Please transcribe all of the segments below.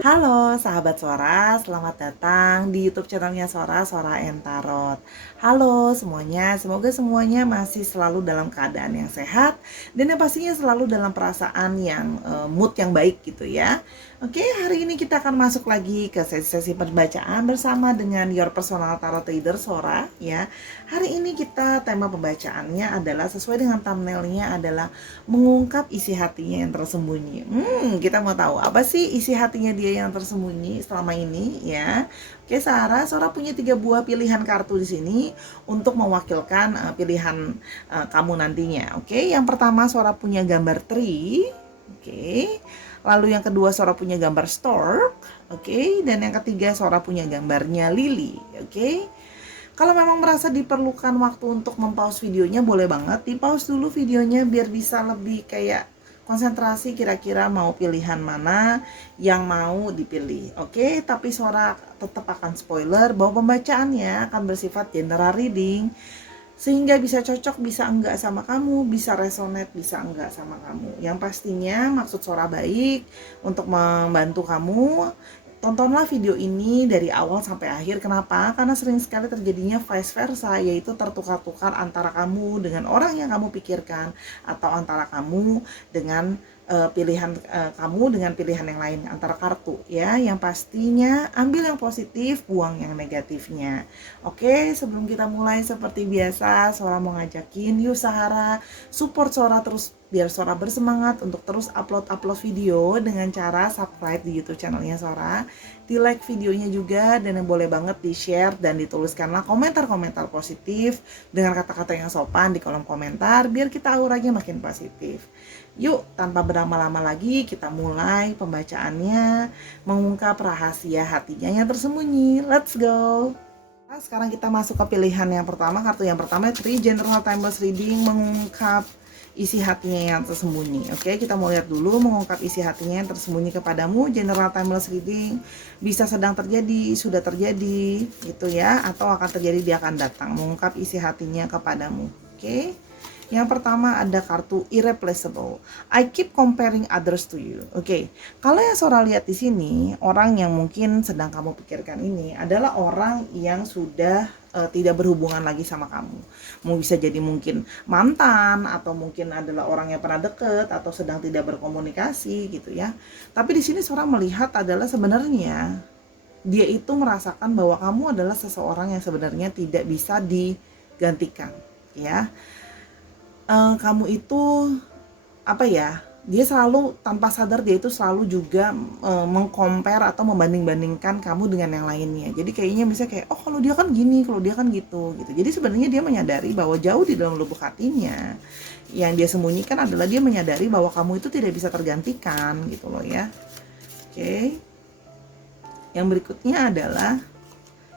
Halo sahabat Sora, selamat datang di YouTube channelnya Sora, Sora and Tarot. Halo semuanya, semoga semuanya masih selalu dalam keadaan yang sehat dan yang pastinya selalu dalam perasaan yang mood yang baik gitu ya. Oke, hari ini kita akan masuk lagi ke sesi-sesi pembacaan bersama dengan Your Personal Tarot Reader Sora ya. Hari ini kita tema pembacaannya adalah sesuai dengan thumbnailnya adalah mengungkap isi hatinya yang tersembunyi. Kita mau tahu apa sih isi hatinya dia yang tersembunyi selama ini ya. Oke, Sora punya 3 buah pilihan kartu di sini untuk mewakilkan pilihan kamu nantinya. Oke, yang pertama Sora punya gambar tree. Oke. Lalu yang kedua Sora punya gambar stork. Oke, dan yang ketiga Sora punya gambarnya lily. Oke. Kalau memang merasa diperlukan waktu untuk mempause videonya, boleh banget di pause dulu videonya biar bisa lebih kayak konsentrasi kira-kira mau pilihan mana yang mau dipilih. Oke, tapi Sora tetap akan spoiler bahwa pembacaannya akan bersifat general reading sehingga bisa cocok, bisa enggak sama kamu, bisa resonate, bisa enggak sama kamu. Yang pastinya maksud Sora baik untuk membantu kamu. Tontonlah video ini dari awal sampai akhir. Kenapa? Karena sering sekali terjadinya vice versa, yaitu tertukar-tukar antara kamu dengan orang yang kamu pikirkan atau antara kamu dengan pilihan kamu dengan pilihan yang lain antara kartu ya. Yang pastinya ambil yang positif, buang yang negatifnya. Oke, sebelum kita mulai seperti biasa, Sora mau ngajakin yuk Sahara support Sora terus biar Sora bersemangat untuk terus upload video dengan cara subscribe di YouTube channelnya Sora, di like videonya juga, dan yang boleh banget di share dan dituliskanlah komentar-komentar positif dengan kata-kata yang sopan di kolom komentar biar kita auranya makin positif. Yuk, tanpa berlama-lama lagi kita mulai pembacaannya, mengungkap rahasia hatinya yang tersembunyi. Let's go. Sekarang kita masuk ke pilihan yang pertama. Kartu yang pertama, Three General Timeless Reading, mengungkap isi hatinya yang tersembunyi. Oke, kita mau lihat dulu mengungkap isi hatinya yang tersembunyi kepadamu. General Timeless Reading bisa sedang terjadi, sudah terjadi gitu ya, atau akan terjadi, dia akan datang. Mengungkap isi hatinya kepadamu. Oke. Yang pertama ada kartu irreplaceable. I keep comparing others to you. Oke. Kalau yang Sora lihat di sini, orang yang mungkin sedang kamu pikirkan ini adalah orang yang sudah tidak berhubungan lagi sama kamu. Mau bisa jadi mungkin mantan, atau mungkin adalah orang yang pernah deket atau sedang tidak berkomunikasi gitu ya. Tapi di sini Sora melihat adalah sebenarnya dia itu merasakan bahwa kamu adalah seseorang yang sebenarnya tidak bisa digantikan ya. Kamu itu apa ya, dia selalu tanpa sadar dia itu selalu juga mengcompare atau membanding-bandingkan kamu dengan yang lainnya. Jadi kayaknya misalnya kayak, oh kalau dia kan gini, kalau dia kan gitu. Jadi sebenarnya dia menyadari bahwa jauh di dalam lubuk hatinya yang dia sembunyikan adalah dia menyadari bahwa kamu itu tidak bisa tergantikan gitu loh ya. Oke. Yang berikutnya adalah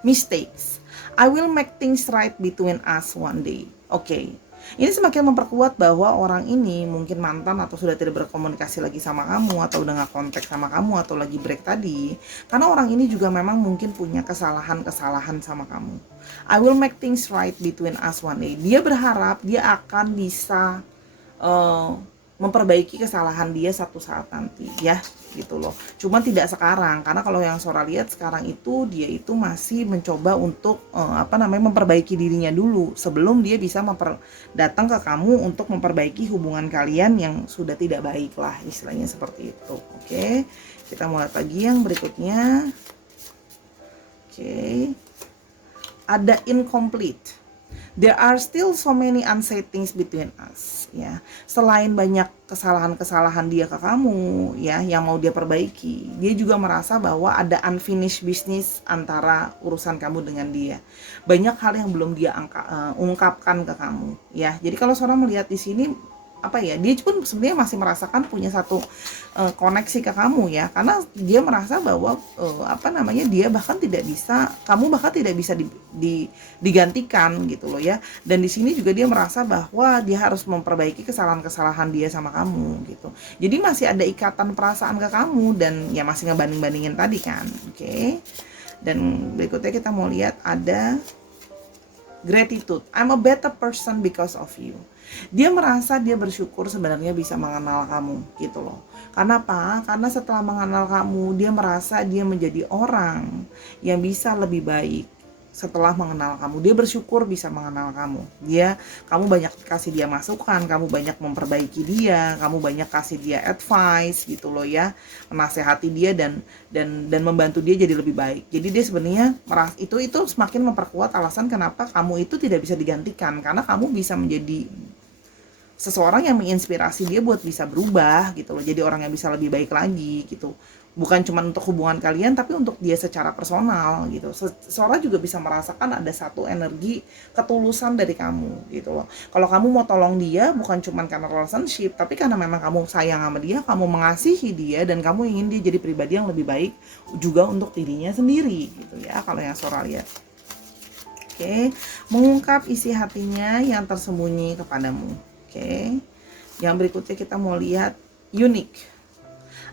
mistakes. I will make things right between us one day. Oke. Ini semakin memperkuat bahwa orang ini mungkin mantan atau sudah tidak berkomunikasi lagi sama kamu, atau udah gak kontak sama kamu, atau lagi break tadi. Karena orang ini juga memang mungkin punya kesalahan-kesalahan sama kamu. I will make things right between us one day. Dia berharap dia akan bisa memperbaiki kesalahan dia satu saat nanti ya gitu loh. Cuma tidak sekarang, karena kalau yang Sora lihat sekarang itu dia itu masih mencoba untuk memperbaiki dirinya dulu sebelum dia bisa datang ke kamu untuk memperbaiki hubungan kalian yang sudah tidak baik lah, istilahnya seperti itu. Oke, kita mulai lagi yang berikutnya. Oke, ada incomplete. There are still so many unsaid things between us ya. Selain banyak kesalahan-kesalahan dia ke kamu ya yang mau dia perbaiki, dia juga merasa bahwa ada unfinished business antara urusan kamu dengan dia. Banyak hal yang belum dia ungkapkan ke kamu ya. Jadi kalau seorang melihat di sini dia pun sebenarnya masih merasakan punya satu koneksi ke kamu ya, karena dia merasa bahwa dia bahkan tidak bisa, kamu bahkan tidak bisa digantikan gitu loh ya. Dan di sini juga dia merasa bahwa dia harus memperbaiki kesalahan-kesalahan dia sama kamu gitu. Jadi masih ada ikatan perasaan ke kamu dan ya masih ngebanding-bandingin tadi kan. Oke. Dan berikutnya kita mau lihat ada gratitude, I'm a better person because of you. Dia merasa dia bersyukur sebenarnya bisa mengenal kamu gitu loh. Karena apa? Karena setelah mengenal kamu, dia merasa dia menjadi orang yang bisa lebih baik. Setelah mengenal kamu, dia bersyukur bisa mengenal kamu. Kamu banyak kasih dia masukan, kamu banyak memperbaiki dia, kamu banyak kasih dia advice gitu loh ya, menasehati dia dan membantu dia jadi lebih baik. Jadi dia sebenarnya merasa itu semakin memperkuat alasan kenapa kamu itu tidak bisa digantikan, karena kamu bisa menjadi seseorang yang menginspirasi dia buat bisa berubah gitu loh, jadi orang yang bisa lebih baik lagi gitu. Bukan cuma untuk hubungan kalian, tapi untuk dia secara personal gitu. Seseorang juga bisa merasakan ada satu energi ketulusan dari kamu gitu loh. Kalau kamu mau tolong dia bukan cuma karena relationship, tapi karena memang kamu sayang sama dia, kamu mengasihi dia, dan kamu ingin dia jadi pribadi yang lebih baik juga untuk dirinya sendiri gitu ya, kalau yang Sora lihat. Oke, mengungkap isi hatinya yang tersembunyi kepadamu. Oke, yang berikutnya kita mau lihat unique.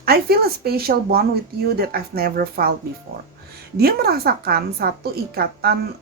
I feel a special bond with you that I've never felt before. Dia merasakan satu ikatan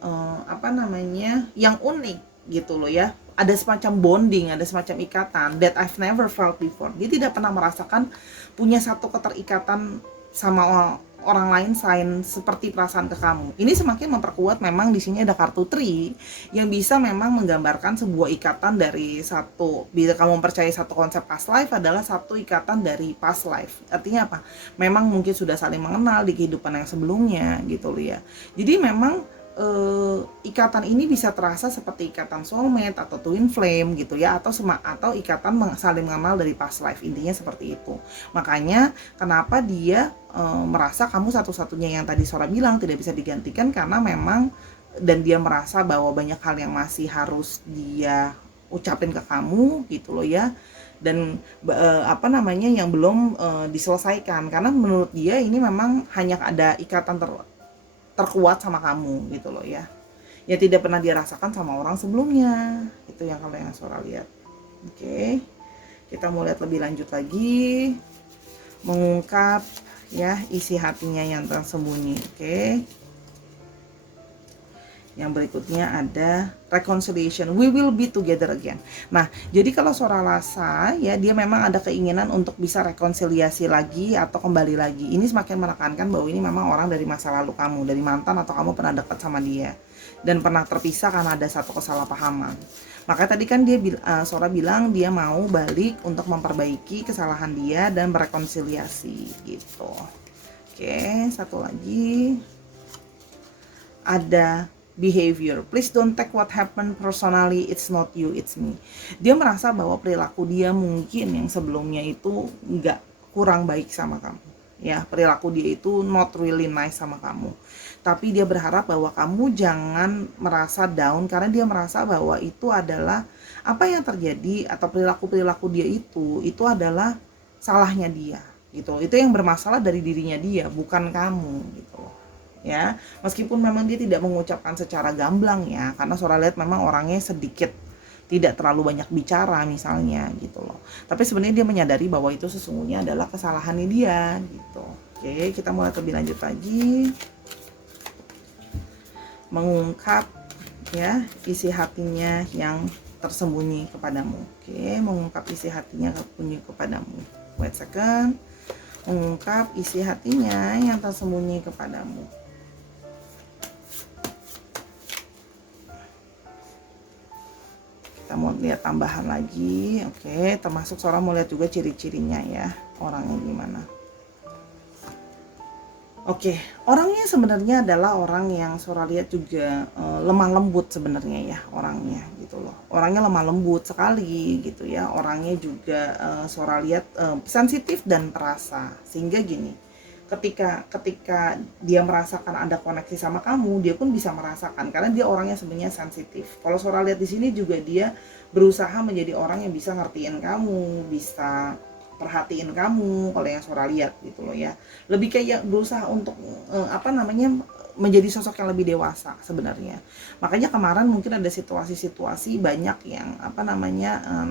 yang unik gitu loh ya. Ada semacam bonding, ada semacam ikatan that I've never felt before. Dia tidak pernah merasakan punya satu keterikatan sama orang lain selain seperti perasaan ke kamu. Ini semakin memperkuat, memang di sini ada kartu Tree yang bisa memang menggambarkan sebuah ikatan dari satu, bila kamu percaya satu konsep past life adalah satu ikatan dari past life. Artinya apa? Memang mungkin sudah saling mengenal di kehidupan yang sebelumnya gitu loh ya. Jadi memang ikatan ini bisa terasa seperti ikatan soulmate atau twin flame gitu ya, atau ikatan saling mengenal dari past life, intinya seperti itu. Makanya kenapa dia merasa kamu satu-satunya yang tadi Sora bilang tidak bisa digantikan, karena memang dan dia merasa bahwa banyak hal yang masih harus dia ucapin ke kamu gitu loh ya, dan yang belum diselesaikan, karena menurut dia ini memang hanya ada ikatan terkuat sama kamu gitu loh ya, yang tidak pernah dia rasakan sama orang sebelumnya. Itu yang kalau yang Sora lihat. Oke, kita mau lihat lebih lanjut lagi, mengungkap ya isi hatinya yang tersembunyi. Oke, yang berikutnya ada reconciliation, we will be together again. Nah, jadi kalau Sora rasa ya dia memang ada keinginan untuk bisa rekonsiliasi lagi atau kembali lagi. Ini semakin menekankan bahwa ini memang orang dari masa lalu kamu, dari mantan, atau kamu pernah dekat sama dia dan pernah terpisah karena ada satu kesalahpahaman. Maka tadi kan Sora bilang dia mau balik untuk memperbaiki kesalahan dia dan berekonsiliasi gitu. Oke, satu lagi ada behavior. Please don't take what happened personally, it's not you, it's me. Dia merasa bahwa perilaku dia mungkin yang sebelumnya itu kurang baik sama kamu. Ya, perilaku dia itu not really nice sama kamu. Tapi dia berharap bahwa kamu jangan merasa down, karena dia merasa bahwa itu adalah apa yang terjadi atau perilaku-perilaku dia itu adalah salahnya dia gitu. Itu yang bermasalah dari dirinya dia, bukan kamu gitu. Ya, meskipun memang dia tidak mengucapkan secara gamblang ya, karena Sora lihat memang orangnya sedikit tidak terlalu banyak bicara misalnya gitu loh, tapi sebenarnya dia menyadari bahwa itu sesungguhnya adalah kesalahannya dia gitu. Oke, kita mulai lebih lanjut lagi, mengungkap ya isi hatinya yang tersembunyi kepadamu. Oke, mengungkap isi hatinya tersembunyi kepadamu. Wait second, mengungkap isi hatinya yang tersembunyi kepadamu. Kita mau lihat tambahan lagi. Oke, termasuk Sora mau lihat juga ciri-cirinya ya, orangnya gimana. Oke, orangnya sebenarnya adalah orang yang Sora lihat juga lemah lembut sebenarnya ya orangnya gitu loh. Orangnya lemah lembut sekali gitu ya. Orangnya juga Sora lihat sensitif dan perasa, sehingga gini, ketika dia merasakan ada koneksi sama kamu, dia pun bisa merasakan, karena dia orangnya sebenarnya sensitif. Kalau Sora lihat di sini juga dia berusaha menjadi orang yang bisa ngertiin kamu, bisa perhatiin kamu, kalau yang Sora lihat gitu loh ya. Lebih kayak berusaha untuk menjadi sosok yang lebih dewasa sebenarnya. Makanya kemarin mungkin ada situasi-situasi banyak yang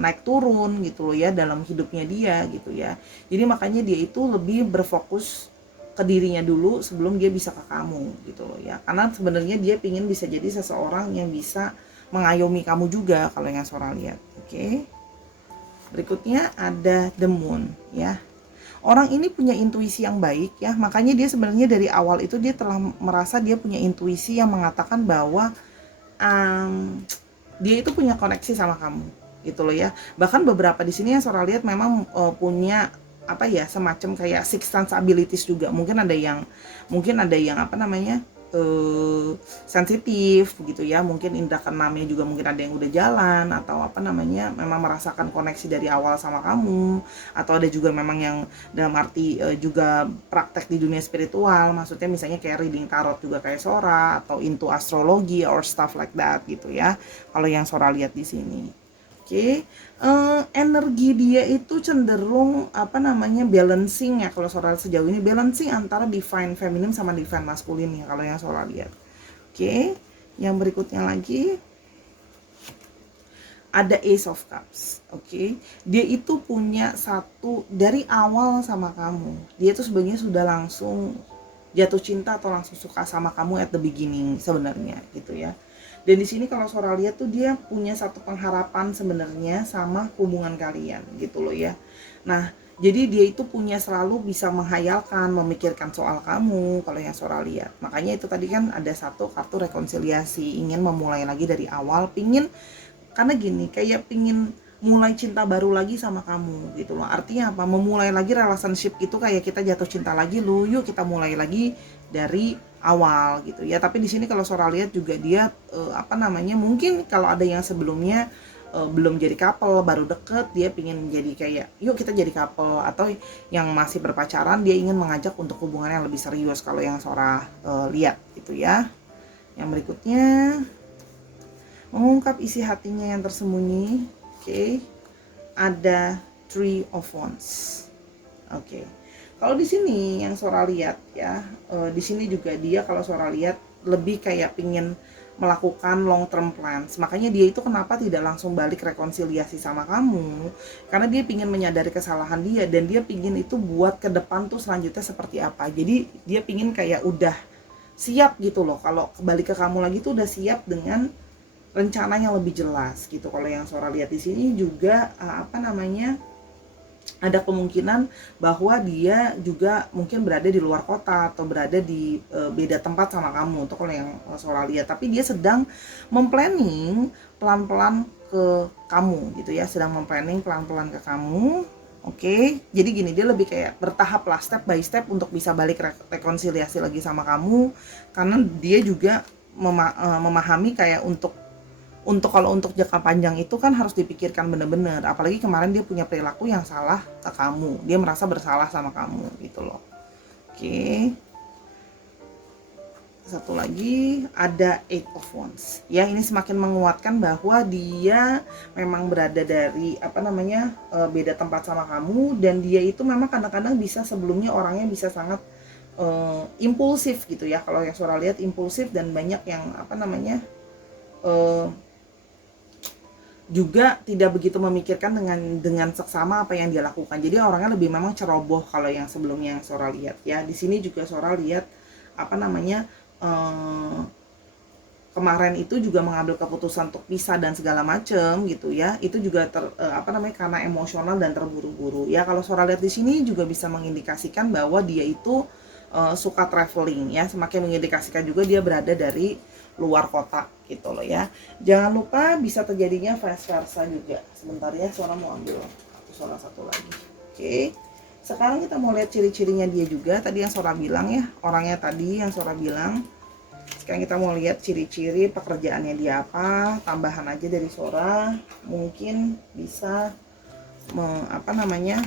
naik turun gitu loh ya dalam hidupnya dia gitu ya. Jadi makanya dia itu lebih berfokus ke dirinya dulu sebelum dia bisa ke kamu gitu loh ya. Karena sebenarnya dia pingin bisa jadi seseorang yang bisa mengayomi kamu juga kalau yang Sora lihat. Oke. Berikutnya ada the moon ya. Orang ini punya intuisi yang baik ya, makanya dia sebenarnya dari awal itu dia telah merasa dia punya intuisi yang mengatakan bahwa dia itu punya koneksi sama kamu gitu loh ya. Bahkan beberapa di sini yang Sora lihat memang punya apa ya, semacam kayak sixth sense abilities juga. Mungkin ada yang apa namanya, sensitif gitu ya, mungkin indera keenamnya juga mungkin ada yang udah jalan, atau apa namanya, memang merasakan koneksi dari awal sama kamu, atau ada juga memang yang dalam arti juga praktek di dunia spiritual, maksudnya misalnya kayak reading tarot juga kayak Sora, atau into astrologi or stuff like that gitu ya, kalau yang Sora lihat di sini. Oke, energi dia itu cenderung apa namanya, balancing ya, kalau Sora sejauh ini balancing antara divine feminine sama divine masculine ya kalau yang Sora lihat. Oke, yang berikutnya lagi ada Ace of Cups. Oke, dia itu punya satu dari awal sama kamu. Dia tuh sebenarnya sudah langsung jatuh cinta atau langsung suka sama kamu at the beginning sebenarnya gitu ya. Dan di sini kalau Sora lihat tuh dia punya satu pengharapan sebenarnya sama hubungan kalian gitu loh ya. Nah, jadi dia itu punya selalu bisa menghayalkan, memikirkan soal kamu kalau yang Sora lihat. Makanya itu tadi kan ada satu kartu rekonsiliasi, ingin memulai lagi dari awal, pingin, karena gini, kayak pingin mulai cinta baru lagi sama kamu gitu loh. Artinya apa? Memulai lagi relationship gitu, kayak kita jatuh cinta lagi, lu yuk kita mulai lagi dari awal gitu ya. Tapi di sini kalau Sora lihat juga dia apa namanya, mungkin kalau ada yang sebelumnya belum jadi couple, baru deket, dia pingin jadi kayak yuk kita jadi couple, atau yang masih berpacaran dia ingin mengajak untuk hubungan yang lebih serius kalau yang Sora lihat gitu ya. Yang berikutnya mengungkap isi hatinya yang tersembunyi. Oke, ada Three of Wands. Oke. Kalau di sini yang Sora lihat ya, di sini juga dia kalau Sora lihat lebih kayak pingin melakukan long term plans. Makanya dia itu kenapa tidak langsung balik rekonsiliasi sama kamu, karena dia pingin menyadari kesalahan dia, dan dia pingin itu buat ke depan tuh selanjutnya seperti apa. Jadi dia pingin kayak udah siap gitu loh, kalau kembali ke kamu lagi tuh udah siap dengan rencana yang lebih jelas gitu. Kalau yang Sora lihat di sini juga apa namanya, ada kemungkinan bahwa dia juga mungkin berada di luar kota atau berada di beda tempat sama kamu, untuk kalau yang Sora lihat. Tapi dia sedang memplanning pelan-pelan ke kamu gitu ya, sedang memplanning pelan-pelan ke kamu. Oke, jadi gini, dia lebih kayak bertahap lah, step by step untuk bisa balik rekonsiliasi lagi sama kamu, karena dia juga memahami kayak kalau untuk jangka panjang itu kan harus dipikirkan bener-bener. Apalagi kemarin dia punya perilaku yang salah ke kamu, dia merasa bersalah sama kamu gitu loh. Oke, satu lagi ada Eight of Wands ya. Ini semakin menguatkan bahwa dia memang berada dari apa namanya, beda tempat sama kamu, dan dia itu memang kadang-kadang bisa, sebelumnya orangnya bisa sangat impulsif gitu ya. Kalau yang Sora lihat impulsif, dan banyak yang apa namanya, juga tidak begitu memikirkan dengan seksama apa yang dia lakukan. Jadi orangnya lebih memang ceroboh kalau yang sebelumnya yang Sora lihat ya. Di sini juga Sora lihat apa namanya, kemarin itu juga mengambil keputusan untuk pisah dan segala macem gitu ya. Itu juga apa namanya, karena emosional dan terburu-buru ya. Kalau Sora lihat di sini juga bisa mengindikasikan bahwa dia itu suka traveling ya. Semakin mengindikasikan juga dia berada dari luar kota gitu loh ya. Jangan lupa bisa terjadinya vice versa juga. Sebentar ya, Sora mau ambil Sora satu lagi. Oke, sekarang kita mau lihat ciri-cirinya dia juga. Tadi yang Sora bilang ya, orangnya tadi yang Sora bilang. Sekarang kita mau lihat ciri-ciri pekerjaannya dia apa. Tambahan aja dari Sora, mungkin bisa apa namanya,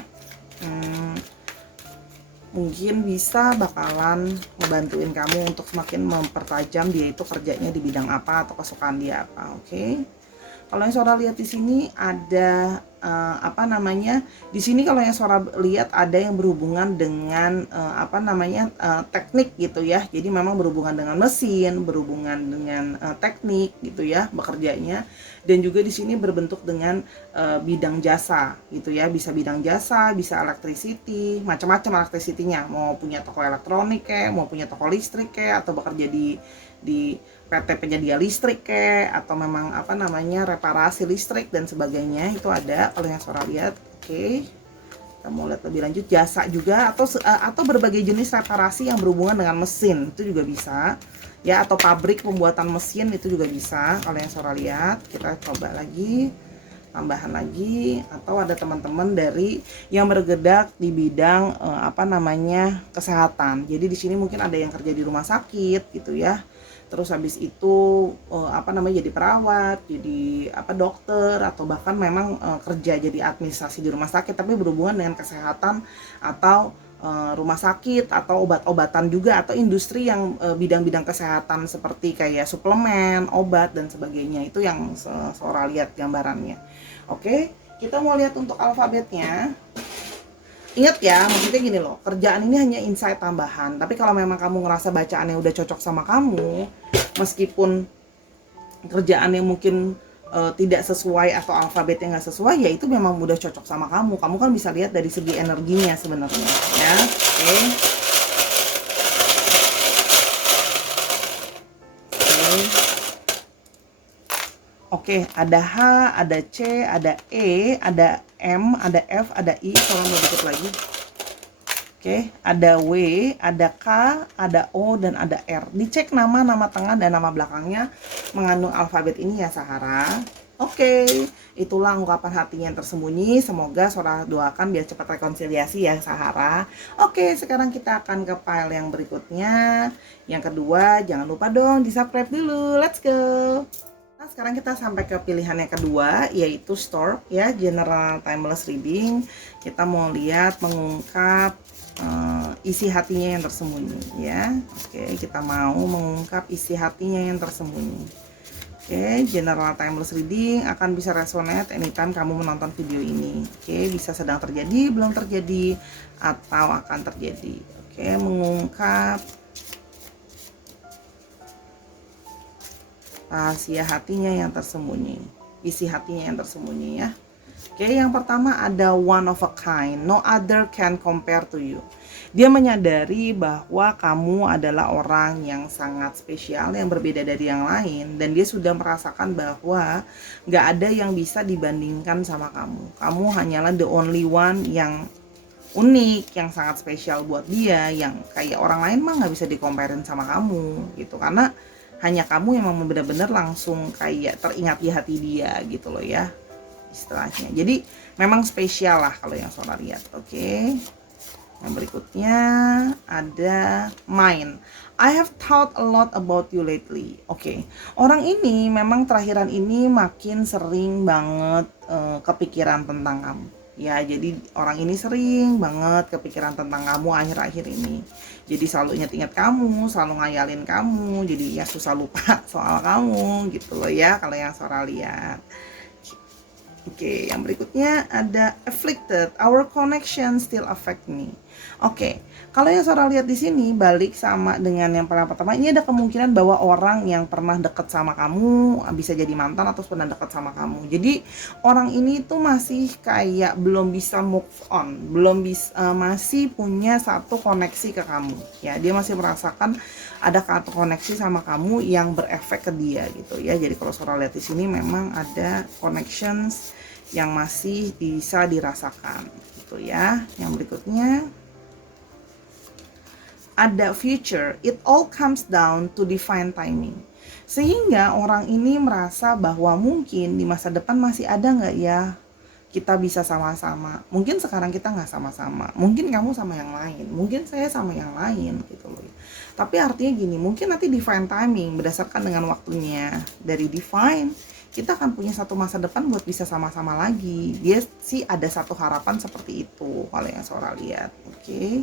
mungkin bisa bakalan ngebantuin kamu untuk semakin mempertajam dia itu kerjanya di bidang apa atau kesukaan dia apa. Oke. Kalau yang Sora lihat di sini ada apa namanya, di sini kalau yang Sora lihat ada yang berhubungan dengan apa namanya, teknik gitu ya. Jadi memang berhubungan dengan mesin, berhubungan dengan teknik gitu ya bekerjanya, dan juga di sini berbentuk dengan bidang jasa gitu ya. Bisa bidang jasa, bisa electricity, macam-macam electricity-nya. Mau punya toko elektronik kayak, mau punya toko listrik kayak, atau bekerja di PT penyedia listrik atau memang apa namanya reparasi listrik dan sebagainya, itu ada kalau yang Sora lihat. Oke, kita mau lihat lebih lanjut, jasa juga atau berbagai jenis reparasi yang berhubungan dengan mesin itu juga bisa ya, atau pabrik pembuatan mesin itu juga bisa kalau yang Sora lihat. Kita coba lagi, tambahan lagi, atau ada teman-teman dari yang bergerak di bidang apa namanya kesehatan. Jadi di sini mungkin ada yang kerja di rumah sakit gitu ya. Terus habis itu apa namanya jadi perawat, jadi apa dokter, atau bahkan memang kerja jadi administrasi di rumah sakit tapi berhubungan dengan kesehatan, atau rumah sakit, atau obat-obatan juga, atau industri yang bidang-bidang kesehatan seperti kayak suplemen, obat dan sebagainya. Itu yang Sora lihat gambarannya. Oke, kita mau lihat untuk alfabetnya. Ingat ya, maksudnya gini loh, kerjaan ini hanya insight tambahan. Tapi kalau memang kamu ngerasa bacaannya udah cocok sama kamu, meskipun kerjaannya mungkin tidak sesuai atau alfabetnya nggak sesuai, ya itu memang udah cocok sama kamu. Kamu kan bisa lihat dari segi energinya sebenarnya, ya. Oke. Oke, ada H, ada C, ada E, ada M, ada F, ada I. Tolong dikit lagi. Oke, ada W, ada K, ada O, dan ada R. Dicek nama tengah dan nama belakangnya mengandung alfabet ini ya Sahara. Oke, itulah ungkapan hatinya yang tersembunyi. Semoga Sora doakan biar cepat rekonsiliasi ya Sahara. Oke, sekarang kita akan ke file yang berikutnya. Yang kedua, jangan lupa dong di-subscribe dulu. Let's go. Nah, sekarang kita sampai ke pilihan yang kedua, yaitu Stork ya, General Timeless Reading. Kita mau lihat mengungkap isi hatinya yang tersembunyi ya. Oke, kita mau mengungkap isi hatinya yang tersembunyi. Oke, General Timeless Reading akan bisa resonate anytime kamu menonton video ini. Oke, bisa sedang terjadi, belum terjadi, atau akan terjadi. Oke, mengungkap rahasia hatinya yang tersembunyi, isi hatinya yang tersembunyi ya. Oke, yang pertama ada one of a kind, no other can compare to you. Dia menyadari bahwa kamu adalah orang yang sangat spesial, yang berbeda dari yang lain, dan dia sudah merasakan bahwa gak ada yang bisa dibandingkan sama kamu. Kamu hanyalah the only one yang unik, yang sangat spesial buat dia, yang kayak orang lain mah gak bisa dikomparin sama kamu gitu, karena hanya kamu yang memang benar-benar langsung kayak teringat di hati dia gitu loh ya istilahnya. Jadi memang spesial lah kalau yang Sora lihat. Oke, yang berikutnya ada mine. I have thought a lot about you lately. Oke, orang ini memang terakhiran ini makin sering banget kepikiran tentang kamu. Ya, jadi orang ini sering banget kepikiran tentang kamu akhir-akhir ini. Jadi selalu ingat-ingat kamu, selalu ngayalin kamu. Jadi ya susah lupa soal kamu gitu loh ya kalau yang Sora lihat. Oke, yang berikutnya ada afflicted. Our connection still affect me. Oke, kalau yang Sora lihat di sini balik sama dengan yang pertama, ini ada kemungkinan bahwa orang yang pernah deket sama kamu bisa jadi mantan atau pernah deket sama kamu. Jadi orang ini tuh masih kayak belum bisa move on, belum bisa, masih punya satu koneksi ke kamu. Ya, dia masih merasakan ada satu koneksi sama kamu yang berefek ke dia gitu ya. Jadi kalau Sora lihat di sini memang ada connections yang masih bisa dirasakan gitu ya. Yang berikutnya ada future. It all comes down to divine timing. Sehingga orang ini merasa bahwa mungkin di masa depan masih ada nggak ya kita bisa sama-sama. Mungkin sekarang kita nggak sama-sama, mungkin kamu sama yang lain, mungkin saya sama yang lain gitu loh. Tapi artinya gini, mungkin nanti divine timing berdasarkan dengan waktunya dari divine, kita akan punya satu masa depan buat bisa sama-sama lagi. Dia sih ada satu harapan seperti itu kalau yang Sora lihat. Oke.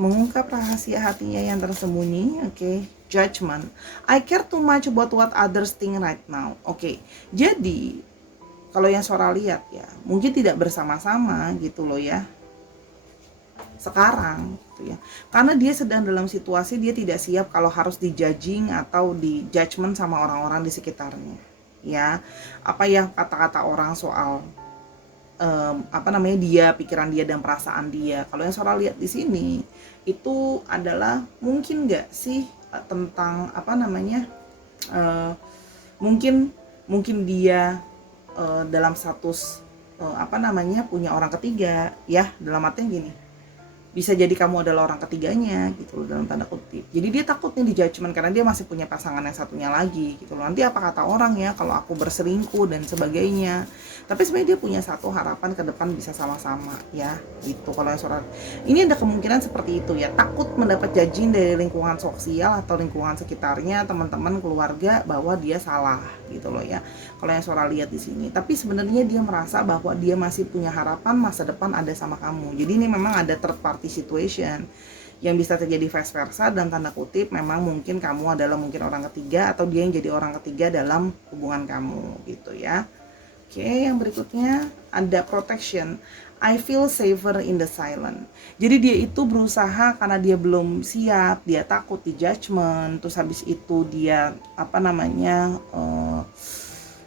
Mengungkap rahasia hatinya yang tersembunyi. Oke. Judgment. I care too much about what others think right now. Oke. Jadi kalau yang Sora lihat ya, mungkin tidak bersama-sama gitu loh ya sekarang gitu ya, karena dia sedang dalam situasi dia tidak siap kalau harus dijudging atau di judgment sama orang-orang di sekitarnya ya. Apa ya kata-kata orang soal apa namanya dia, pikiran dia dan perasaan dia. Kalau yang Sora lihat di sini itu adalah mungkin nggak sih tentang apa namanya, eh, mungkin mungkin dia dalam status apa namanya, punya orang ketiga ya, dalam artian gini, bisa jadi kamu adalah orang ketiganya gitu loh, dalam tanda kutip. Jadi dia takut nih di judgment karena dia masih punya pasangan yang satunya lagi gitu loh. Nanti apa kata orang ya kalau aku berselingkuh dan sebagainya. Tapi sebenarnya dia punya satu harapan ke depan bisa sama-sama ya gitu. Kalau yang surat ini ada kemungkinan seperti itu ya, takut mendapat judging dari lingkungan sosial atau lingkungan sekitarnya, teman-teman, keluarga, bahwa dia salah gitu loh ya. Kalau yang suara lihat di sini, tapi sebenarnya dia merasa bahwa dia masih punya harapan masa depan ada sama kamu. Jadi ini memang ada third party situation yang bisa terjadi vice versa, dan tanda kutip memang mungkin kamu adalah mungkin orang ketiga atau dia yang jadi orang ketiga dalam hubungan kamu gitu ya. Oke, yang berikutnya ada protection. I feel safer in the silent. Jadi dia itu berusaha karena dia belum siap, dia takut di judgment, terus habis itu dia apa namanya,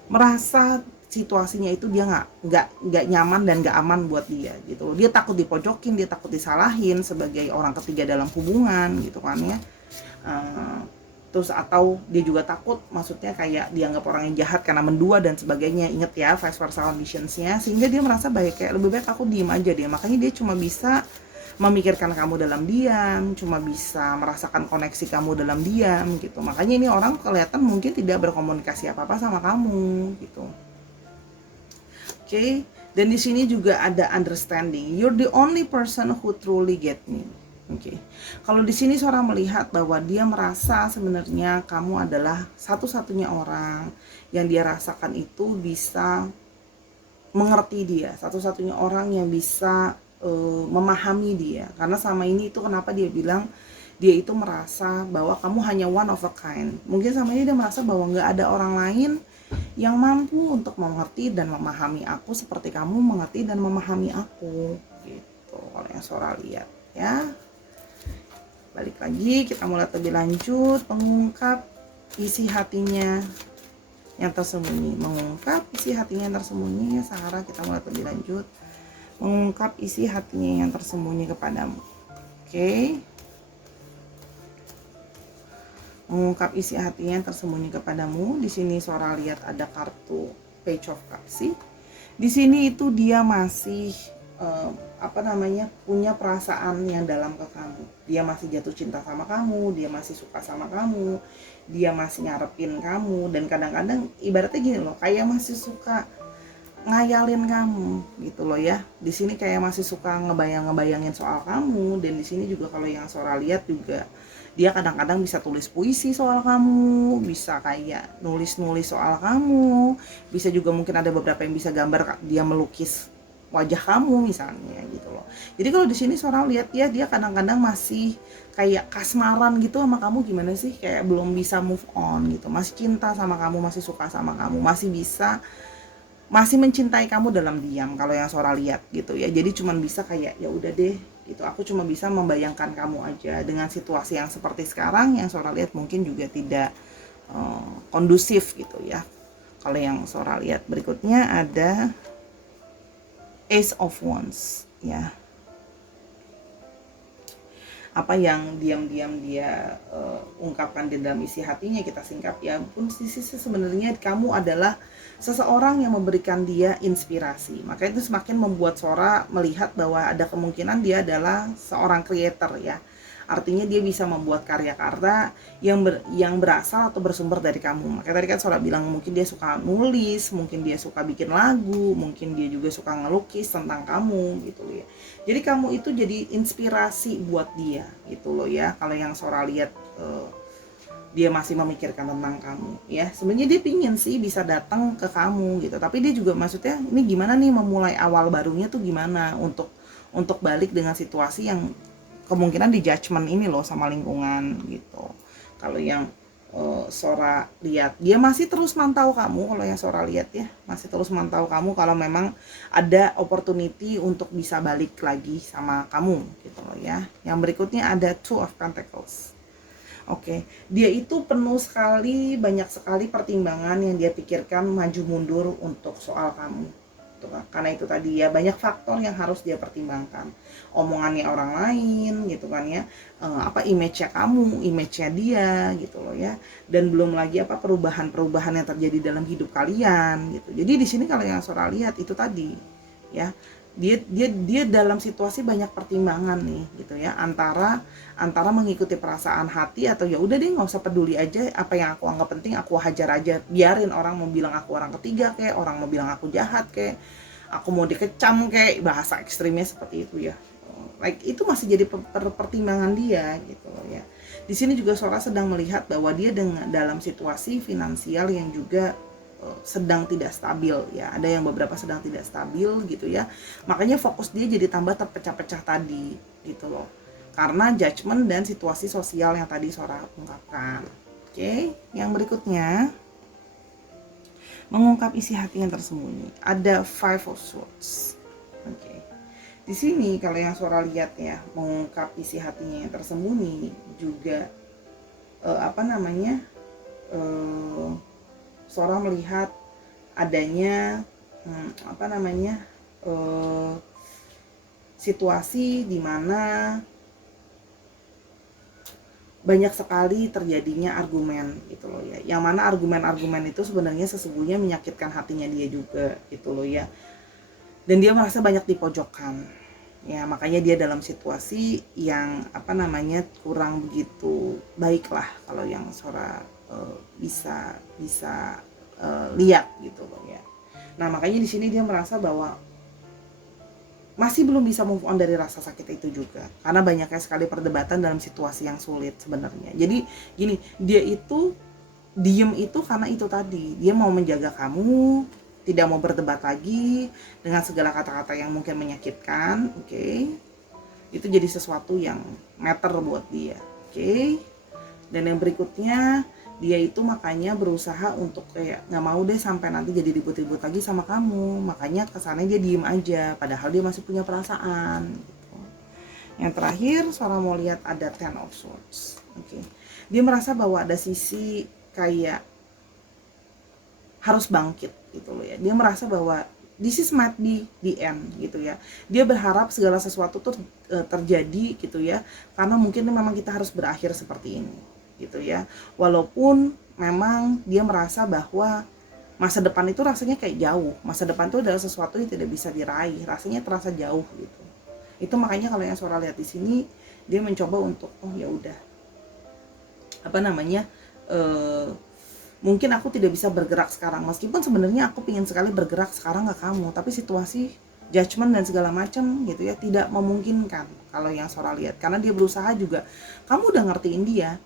merasa situasinya itu dia nggak nyaman dan nggak aman buat dia gitu loh. Dia takut dipojokin, dia takut disalahin sebagai orang ketiga dalam hubungan gitu kan ya. Terus atau dia juga takut, maksudnya kayak dianggap orang yang jahat karena mendua dan sebagainya. Ingat ya vice versa conditionsnya, sehingga dia merasa kayak lebih baik aku diem aja deh. Makanya dia cuma bisa memikirkan kamu dalam diam, cuma bisa merasakan koneksi kamu dalam diam gitu. Makanya ini orang kelihatan mungkin tidak berkomunikasi apa-apa sama kamu gitu. Oke, dan di sini juga ada understanding. You're the only person who truly get me. Oke. Kalau di sini seorang melihat bahwa dia merasa sebenarnya kamu adalah satu-satunya orang yang dia rasakan itu bisa mengerti dia, satu-satunya orang yang bisa memahami dia. Karena sama ini itu kenapa dia bilang dia itu merasa bahwa kamu hanya one of a kind. Mungkin sama ini dia merasa bahwa nggak ada orang lain yang mampu untuk mengerti dan memahami aku seperti kamu mengerti dan memahami aku gitu. Kalau yang Sora lihat ya. Balik lagi, kita mulai lebih lanjut, mengungkap isi hatinya yang tersembunyi. Mengungkap isi hatinya yang tersembunyi, Sarah, kita mulai lebih lanjut. Mengungkap isi hatinya yang tersembunyi kepadamu. Oke. Mengungkap isi hatinya yang tersembunyi kepadamu. Di sini Sora lihat ada kartu Page of Cups. Di sini itu dia masih punya perasaan yang dalam ke kamu. Dia masih jatuh cinta sama kamu, dia masih suka sama kamu, dia masih ngarepin kamu, dan kadang-kadang ibaratnya gini loh, kayak masih suka ngayalin kamu gitu loh ya. Di sini kayak masih suka ngebayangin soal kamu, dan di sini juga kalau yang Sora lihat juga dia kadang-kadang bisa tulis puisi soal kamu, bisa kayak nulis-nulis soal kamu, bisa juga mungkin ada beberapa yang bisa gambar dia melukis wajah kamu misalnya gitu loh. Jadi kalau di sini seorang lihat dia kadang-kadang masih kayak kasmaran gitu sama kamu, gimana sih, kayak belum bisa move on gitu, masih cinta sama kamu, masih suka sama kamu, masih mencintai kamu dalam diam kalau yang Sora lihat gitu ya. Jadi cuman bisa kayak ya udah deh gitu, aku cuma bisa membayangkan kamu aja. Dengan situasi yang seperti sekarang yang Sora lihat mungkin juga tidak kondusif gitu ya. Kalau yang Sora lihat berikutnya ada Ace of Wands ya. Apa yang diam-diam dia ungkapkan di dalam isi hatinya, kita singkap ya. Pun sisi sebenarnya kamu adalah seseorang yang memberikan dia inspirasi. Maka itu semakin membuat Sora melihat bahwa ada kemungkinan dia adalah seorang creator ya. Artinya dia bisa membuat karya-karya yang berasal atau bersumber dari kamu. Makanya tadi kan Sora bilang mungkin dia suka nulis, mungkin dia suka bikin lagu, mungkin dia juga suka ngelukis tentang kamu gitu loh ya. Jadi kamu itu jadi inspirasi buat dia gitu loh ya. Kalau yang Sora lihat dia masih memikirkan tentang kamu ya. Sebenarnya dia pingin sih bisa datang ke kamu gitu, tapi dia juga maksudnya ini gimana nih memulai awal barunya tuh gimana untuk balik dengan situasi yang kemungkinan di judgment ini loh sama lingkungan gitu. Kalau yang Sora lihat dia masih terus mantau kamu. Kalau yang Sora lihat ya masih terus mantau kamu kalau memang ada opportunity untuk bisa balik lagi sama kamu gitu loh ya. Yang berikutnya ada Two of Pentacles. Oke, dia itu penuh sekali, banyak sekali pertimbangan yang dia pikirkan maju mundur untuk soal kamu gitu kan. Karena itu tadi ya banyak faktor yang harus dia pertimbangkan, omongannya orang lain gitu kan ya, image-nya kamu, image-nya dia gitu loh ya, dan belum lagi perubahan-perubahan yang terjadi dalam hidup kalian gitu. Jadi di sini kalau yang Sora lihat itu tadi ya, dia dalam situasi banyak pertimbangan nih gitu ya, antara mengikuti perasaan hati atau ya udah deh nggak usah peduli aja, apa yang aku anggap penting aku hajar aja, biarin orang mau bilang aku orang ketiga kayak, orang mau bilang aku jahat kayak, aku mau dikecam kayak, bahasa ekstrimnya seperti itu ya, itu masih jadi pertimbangan dia gitu loh ya. Di sini juga Sora sedang melihat bahwa dia dalam situasi finansial yang juga sedang tidak stabil ya, ada yang beberapa sedang tidak stabil gitu ya, makanya fokus dia jadi tambah terpecah-pecah tadi gitu loh, karena judgement dan situasi sosial yang tadi Sora ungkapkan. Oke, yang berikutnya mengungkap isi hati yang tersembunyi, ada Five of Swords. Oke, di sini kalau yang Sora lihat ya, mengungkap isi hatinya yang tersembunyi juga Sora melihat adanya situasi di mana banyak sekali terjadinya argumen gitu loh ya, yang mana argumen-argumen itu sebenarnya sesungguhnya menyakitkan hatinya dia juga gitu loh ya, dan dia merasa banyak dipojokkan ya, makanya dia dalam situasi yang kurang begitu baik lah kalau yang Sora bisa lihat gitu loh ya. Nah makanya di sini dia merasa bahwa masih belum bisa move on dari rasa sakit itu juga, karena banyaknya sekali perdebatan dalam situasi yang sulit sebenarnya. Jadi gini, dia itu diem itu karena itu tadi, dia mau menjaga kamu, tidak mau berdebat lagi dengan segala kata-kata yang mungkin menyakitkan. Oke, itu jadi sesuatu yang matter buat dia. Oke, dan yang berikutnya dia itu makanya berusaha untuk kayak nggak mau deh sampai nanti jadi ribut-ribut lagi sama kamu, makanya kesannya dia diem aja padahal dia masih punya perasaan gitu. Yang terakhir Sora mau lihat ada Ten of Swords. Oke, dia merasa bahwa ada sisi kayak harus bangkit gitu loh ya, dia merasa bahwa this is might be the end gitu ya, dia berharap segala sesuatu tuh terjadi gitu ya, karena mungkin memang kita harus berakhir seperti ini gitu ya, walaupun memang dia merasa bahwa masa depan itu rasanya kayak jauh, masa depan itu adalah sesuatu yang tidak bisa diraih, rasanya terasa jauh gitu. Itu makanya kalau yang Sora lihat di sini, dia mencoba untuk ya udah mungkin aku tidak bisa bergerak sekarang, meskipun sebenarnya aku ingin sekali bergerak sekarang ke kamu, tapi situasi judgement dan segala macam gitu ya tidak memungkinkan kalau yang Sora lihat, karena dia berusaha juga, kamu udah ngertiin dia,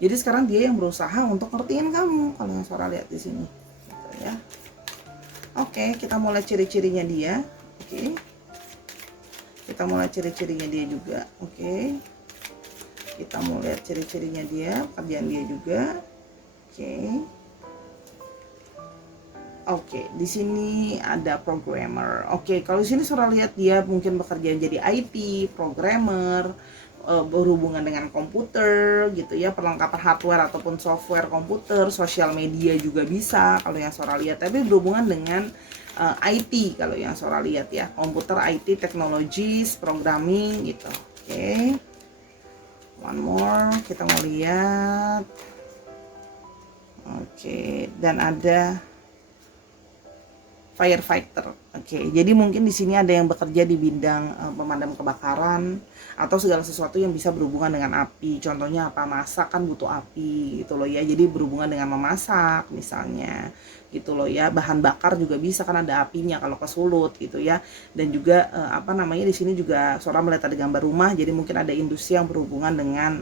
jadi sekarang dia yang berusaha untuk ngertiin kamu kalau yang Sora lihat di sini gitu ya. Oke, kita mulai ciri-cirinya dia. Oke, kita mulai ciri-cirinya dia juga. Oke, kita mau lihat ciri-cirinya dia, pekerjaan dia juga. Oke, di sini ada programmer. Oke, kalau di sini Sora lihat dia mungkin bekerja jadi IT, programmer, berhubungan dengan komputer gitu ya, perlengkapan hardware ataupun software komputer, sosial media juga bisa kalau yang Sora lihat, tapi berhubungan dengan IT kalau yang Sora lihat ya, komputer, IT, technologies, programming gitu. Oke, one more, kita mau lihat. Oke, dan ada firefighter. Oke, jadi mungkin di sini ada yang bekerja di bidang pemadam kebakaran atau segala sesuatu yang bisa berhubungan dengan api. Contohnya apa? Masak kan butuh api gitu loh ya. Jadi berhubungan dengan memasak misalnya gitu loh ya. Bahan bakar juga bisa kan ada apinya kalau kesulut gitu ya. Dan juga di sini juga Sora melihat ada gambar rumah. Jadi mungkin ada industri yang berhubungan dengan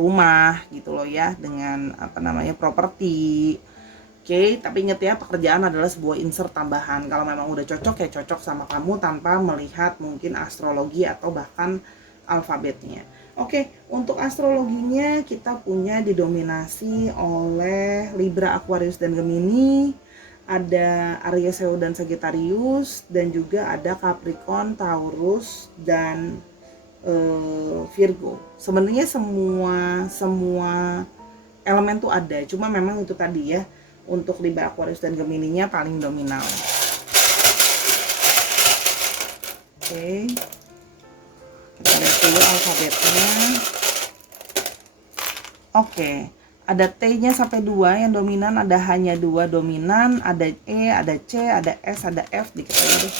rumah gitu loh ya, dengan properti. Oke, tapi ingat ya, pekerjaan adalah sebuah insert tambahan. Kalau memang udah cocok ya cocok sama kamu tanpa melihat mungkin astrologi atau bahkan alfabetnya. Oke, untuk astrologinya kita punya didominasi oleh Libra, Aquarius, dan Gemini. Ada Aries, Leo, dan Sagittarius, dan juga ada Capricorn, Taurus, dan Virgo. Sebenarnya semua elemen tuh ada, cuma memang itu tadi ya, untuk Libra, Aquarius, dan Gemininya paling dominan. dulu alfabetnya. Oke, ada T-nya sampai 2 yang dominan, ada hanya 2 dominan, ada E, ada C, ada S, ada F, dikit aja deh.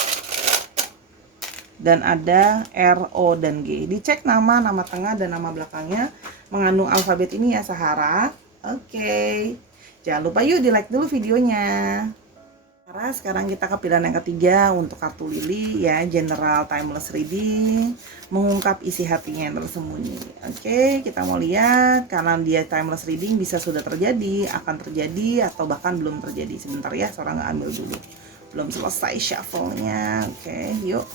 Dan ada R, O, dan G. Dicek nama tengah dan nama belakangnya mengandung alfabet ini ya Sahara. Oke. Jangan lupa yuk di like dulu videonya. Sekarang kita ke pilihan yang ketiga untuk kartu lili ya, general timeless reading, mengungkap isi hatinya yang tersembunyi. Oke, kita mau lihat karena dia timeless reading bisa sudah terjadi, akan terjadi, atau bahkan belum terjadi. Sebentar ya, seorang nggak ambil dulu, belum selesai shuffle-nya. Oke, yuk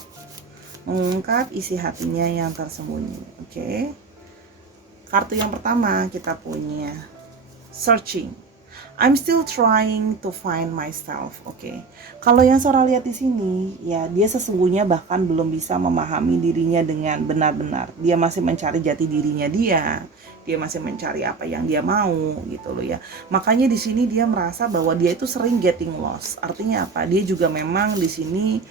mengungkap isi hatinya yang tersembunyi. Oke, kartu yang pertama kita punya searching. I'm still trying to find myself. Oke. Kalau yang Sora lihat di sini, ya dia sesungguhnya bahkan belum bisa memahami dirinya dengan benar-benar. Dia masih mencari jati dirinya dia. Dia masih mencari apa yang dia mau gitu loh ya. Makanya di sini dia merasa bahwa dia itu sering getting lost. Artinya apa? Dia juga memang di sini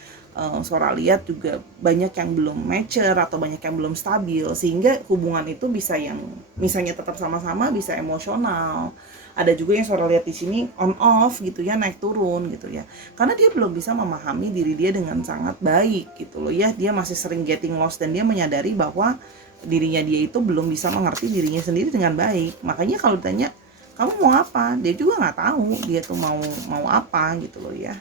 Sora lihat juga banyak yang belum mature atau banyak yang belum stabil, sehingga hubungan itu bisa yang misalnya tetap sama-sama bisa emosional. Ada juga yang Sora lihat di sini on off gitu ya, naik turun gitu ya. Karena dia belum bisa memahami diri dia dengan sangat baik gitu loh ya. Dia masih sering getting lost dan dia menyadari bahwa dirinya dia itu belum bisa mengerti dirinya sendiri dengan baik. Makanya kalau ditanya kamu mau apa, dia juga nggak tahu dia tuh mau apa gitu loh ya.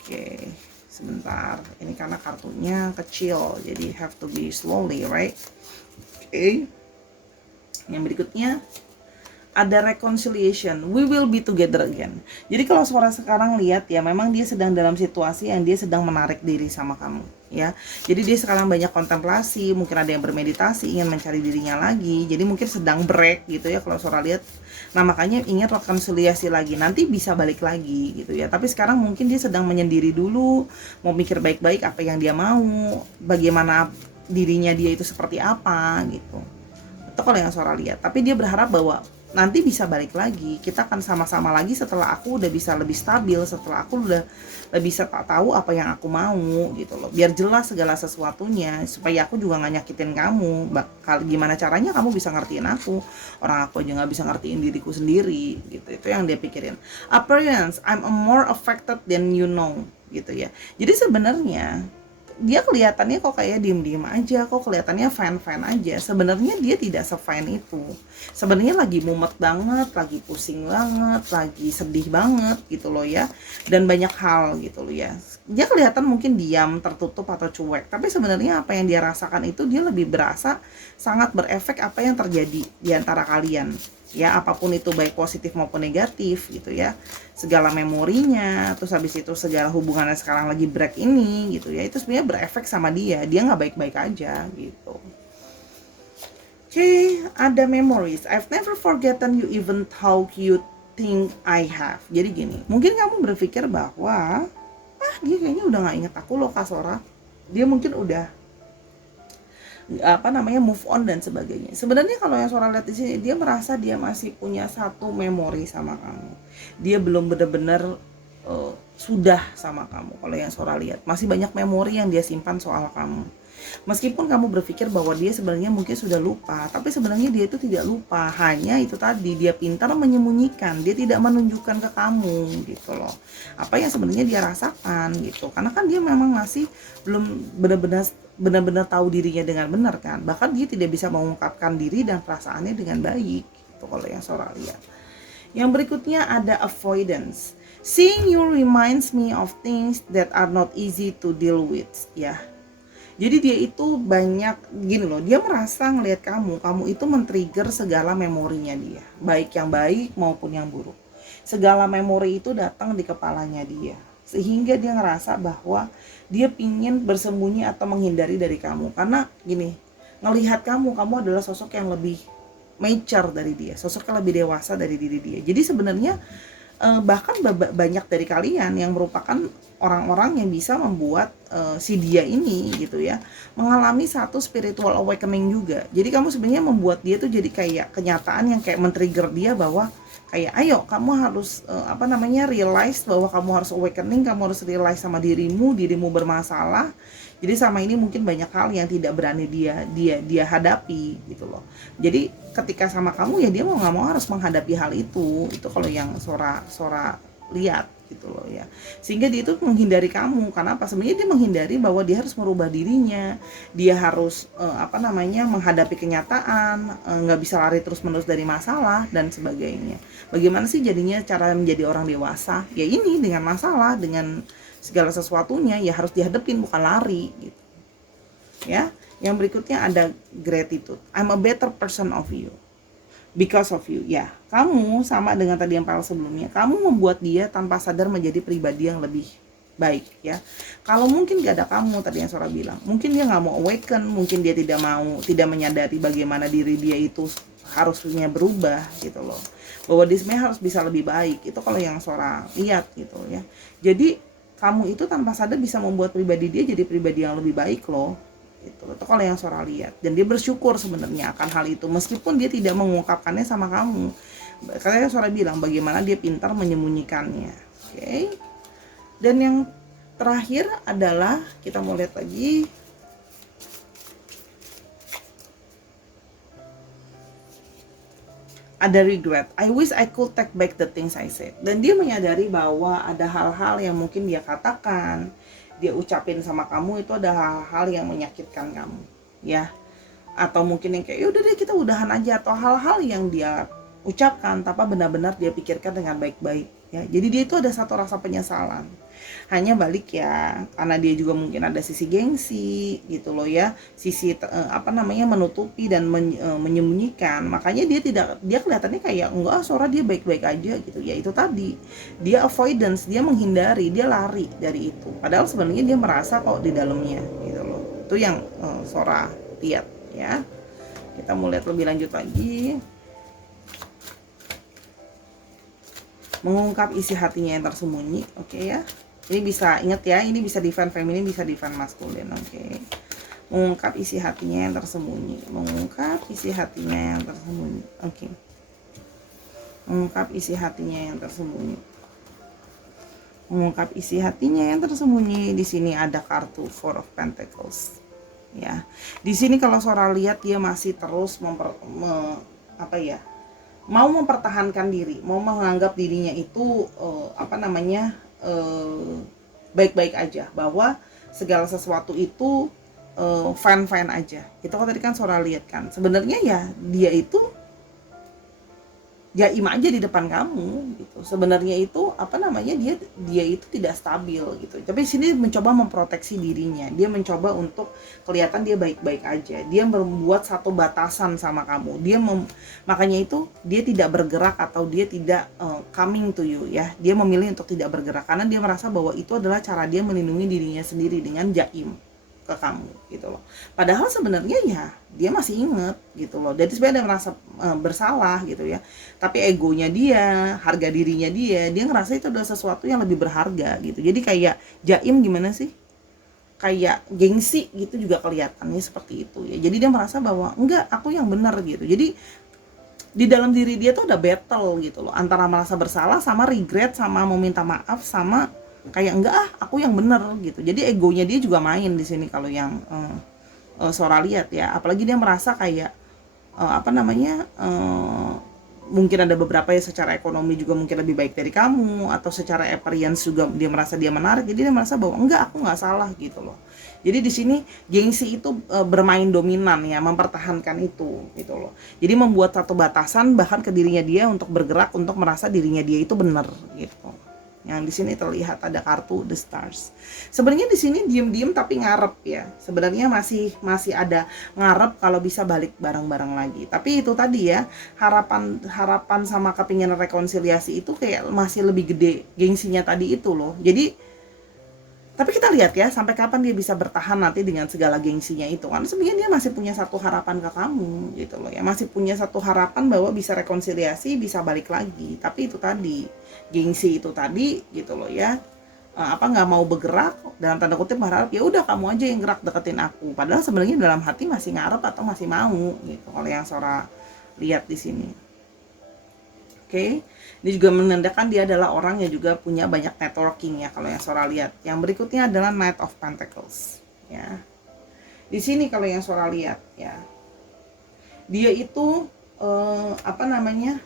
Oke, sebentar, ini karena kartunya kecil jadi have to be slowly, right? Oke, yang berikutnya ada reconciliation, we will be together again. Jadi kalau Sora sekarang lihat ya, memang dia sedang dalam situasi yang dia sedang menarik diri sama kamu ya. Jadi dia sekarang banyak kontemplasi, mungkin ada yang bermeditasi, ingin mencari dirinya lagi. Jadi mungkin sedang break gitu ya kalau Sora lihat. Nah makanya ingin rekonsiliasi lagi, nanti bisa balik lagi gitu ya. Tapi sekarang mungkin dia sedang menyendiri dulu, mau mikir baik-baik apa yang dia mau, bagaimana dirinya dia itu seperti apa gitu. Itu kalau yang Sora lihat. Tapi dia berharap bahwa nanti bisa balik lagi, kita akan sama-sama lagi setelah aku udah bisa lebih stabil, setelah aku udah lebih bisa tahu apa yang aku mau gitu loh, biar jelas segala sesuatunya, supaya aku juga nggak nyakitin kamu. Gimana caranya kamu bisa ngertiin aku, orang aku aja nggak bisa ngertiin diriku sendiri gitu. Itu yang dia pikirin. Appearance, I'm more affected than you know gitu ya. Jadi sebenarnya dia kelihatannya kok kayak diem-diem aja, kok kelihatannya fine-fine aja. Sebenarnya dia tidak se-fine itu. Sebenarnya lagi mumet banget, lagi pusing banget, lagi sedih banget gitu loh ya. Dan banyak hal gitu loh ya. Dia kelihatan mungkin diam, tertutup atau cuek. Tapi sebenarnya apa yang dia rasakan itu dia lebih berasa sangat berefek apa yang terjadi di antara kalian. Ya, apapun itu baik positif maupun negatif gitu ya, segala memorinya, terus habis itu segala hubungannya sekarang lagi break ini gitu ya, itu sebenarnya berefek sama dia nggak baik-baik aja gitu. Oke, ada memories, I've never forgotten you even how you think I have. Jadi gini, mungkin kamu berpikir bahwa dia kayaknya udah nggak inget aku loh Kak Sora, dia mungkin udah move on dan sebagainya. Sebenarnya kalau yang Sora lihat di sini, dia merasa dia masih punya satu memori sama kamu. Dia belum benar-benar sudah sama kamu. Kalau yang Sora lihat, masih banyak memori yang dia simpan soal kamu. Meskipun kamu berpikir bahwa dia sebenarnya mungkin sudah lupa, tapi sebenarnya dia itu tidak lupa. Hanya itu tadi, dia pintar menyembunyikan, dia tidak menunjukkan ke kamu gitu loh, apa yang sebenarnya dia rasakan gitu. Karena kan dia memang masih belum benar-benar tahu dirinya dengan benar kan. Bahkan dia tidak bisa mengungkapkan diri dan perasaannya dengan baik gitu kalau yang Sora lihat. Yang berikutnya ada avoidance. Seeing you reminds me of things that are not easy to deal with ya. Jadi dia itu banyak gini loh, dia merasa ngelihat kamu itu men-trigger segala memorinya dia, baik yang baik maupun yang buruk. Segala memori itu datang di kepalanya dia, sehingga dia ngerasa bahwa dia pingin bersembunyi atau menghindari dari kamu. Karena gini, ngelihat kamu adalah sosok yang lebih mature dari dia, sosok yang lebih dewasa dari diri dia. Jadi sebenarnya bahkan banyak dari kalian yang merupakan orang-orang yang bisa membuat si dia ini gitu ya mengalami satu spiritual awakening juga. Jadi kamu sebenarnya membuat dia tuh jadi kayak kenyataan yang kayak men-trigger dia bahwa kayak ayo kamu harus realize bahwa kamu harus awakening, kamu harus realize sama dirimu bermasalah. Jadi sama ini mungkin banyak hal yang tidak berani dia hadapi gitu loh. Jadi ketika sama kamu ya dia mau nggak mau harus menghadapi hal itu kalau yang Sora lihat gitu loh ya. Sehingga dia itu menghindari kamu. Karena apa? Sebenarnya dia menghindari bahwa dia harus merubah dirinya, dia harus menghadapi kenyataan, nggak bisa lari terus menerus dari masalah dan sebagainya. Bagaimana sih jadinya cara menjadi orang dewasa? Ya ini dengan masalah, dengan segala sesuatunya ya harus dihadapin, bukan lari gitu ya. Yang berikutnya ada gratitude. I'm a better person of you because of you. Ya, kamu sama dengan tadi yang file sebelumnya, kamu membuat dia tanpa sadar menjadi pribadi yang lebih baik ya. Kalau mungkin gak ada kamu, tadi yang Sora bilang, mungkin dia nggak mau awaken, mungkin dia tidak menyadari bagaimana diri dia itu harusnya berubah gitu loh, bahwa dia sebenarnya harus bisa lebih baik. Itu kalau yang Sora lihat gitu ya. Jadi kamu itu tanpa sadar bisa membuat pribadi dia jadi pribadi yang lebih baik loh. Itu kalau yang Sora lihat, dan dia bersyukur sebenarnya akan hal itu meskipun dia tidak mengungkapkannya sama kamu. Karena Sora bilang bagaimana dia pintar menyembunyikannya. Oke. Dan yang terakhir adalah kita mau lihat lagi, ada regret. I wish I could take back the things I said. Dan dia menyadari bahwa ada hal-hal yang mungkin dia katakan, dia ucapin sama kamu itu ada hal-hal yang menyakitkan kamu ya, atau mungkin yang kayak yaudah deh kita udahan aja, atau hal-hal yang dia ucapkan tanpa benar-benar dia pikirkan dengan baik-baik ya. Jadi dia itu ada satu rasa penyesalan, hanya balik ya karena dia juga mungkin ada sisi gengsi gitu loh ya, sisi menutupi dan menyembunyikan. Makanya dia kelihatannya kayak enggak, Sora dia baik-baik aja gitu ya. Itu tadi dia avoidance, dia menghindari, dia lari dari itu, padahal sebenarnya dia merasa kok di dalamnya gitu loh. Itu yang Sora lihat ya. Kita mau lihat lebih lanjut lagi. Mengungkap isi hatinya yang tersembunyi. Oke ya, ini bisa ingat ya, ini bisa define feminin, bisa define maskulin. Oke. Mengungkap isi hatinya yang tersembunyi. Mengungkap isi hatinya yang tersembunyi. Oke. Mengungkap isi hatinya yang tersembunyi. Mengungkap isi hatinya yang tersembunyi. Di sini ada kartu Four of Pentacles. Ya. Di sini kalau Sora lihat dia masih terus mau mempertahankan diri, mau menganggap dirinya itu baik-baik aja, bahwa segala sesuatu itu fine-fine aja. Itu kan tadi kan Sora lihat kan, sebenarnya ya dia itu jaim aja di depan kamu gitu. Sebenarnya itu dia itu tidak stabil gitu. Tapi sini mencoba memproteksi dirinya. Dia mencoba untuk kelihatan dia baik-baik aja. Dia membuat satu batasan sama kamu. Makanya itu dia tidak bergerak atau dia tidak coming to you ya. Dia memilih untuk tidak bergerak karena dia merasa bahwa itu adalah cara dia melindungi dirinya sendiri dengan jaim ke kamu gitu loh. Padahal sebenarnya ya dia masih inget gitu loh. Jadi sebenarnya dia merasa bersalah gitu ya. Tapi egonya dia, harga dirinya dia ngerasa itu adalah sesuatu yang lebih berharga gitu. Jadi kayak jaim gimana sih? Kayak gengsi gitu juga kelihatannya seperti itu ya. Jadi dia merasa bahwa enggak, aku yang benar gitu. Jadi di dalam diri dia tuh ada battle gitu loh, antara merasa bersalah sama regret, sama mau minta maaf, sama kayak enggak aku yang bener gitu. Jadi egonya dia juga main di sini kalau yang Sora lihat ya. Apalagi dia merasa kayak mungkin ada beberapa ya secara ekonomi juga mungkin lebih baik dari kamu, atau secara appearance juga dia merasa dia menarik. Jadi dia merasa bahwa enggak, aku nggak salah gitu loh. Jadi di sini gengsi itu bermain dominan ya, mempertahankan itu gitu loh. Jadi membuat satu batasan bahkan ke dirinya dia untuk bergerak, untuk merasa dirinya dia itu benar gitu. Yang di sini terlihat ada kartu The Stars. Sebenarnya di sini diem-diem tapi ngarep ya. Sebenarnya masih ada ngarep kalau bisa balik bareng-bareng lagi. Tapi itu tadi ya, harapan sama kepinginan rekonsiliasi itu kayak masih lebih gede gengsinya tadi itu loh. Jadi tapi kita lihat ya sampai kapan dia bisa bertahan nanti dengan segala gengsinya itu. Kan sebenarnya dia masih punya satu harapan ke kamu gitu loh ya. Masih punya satu harapan bahwa bisa rekonsiliasi, bisa balik lagi. Tapi itu tadi, gengsi itu tadi gitu loh ya. Nggak mau bergerak, dalam tanda kutip berharap ya udah kamu aja yang gerak deketin aku. Padahal sebenarnya dalam hati masih ngarep atau masih mau gitu. Kalau yang Sora lihat di sini. Oke. Ini juga menandakan dia adalah orang yang juga punya banyak networking ya kalau yang Sora lihat. Yang berikutnya adalah Knight of Pentacles ya. Di sini kalau yang Sora lihat ya, dia itu apa namanya?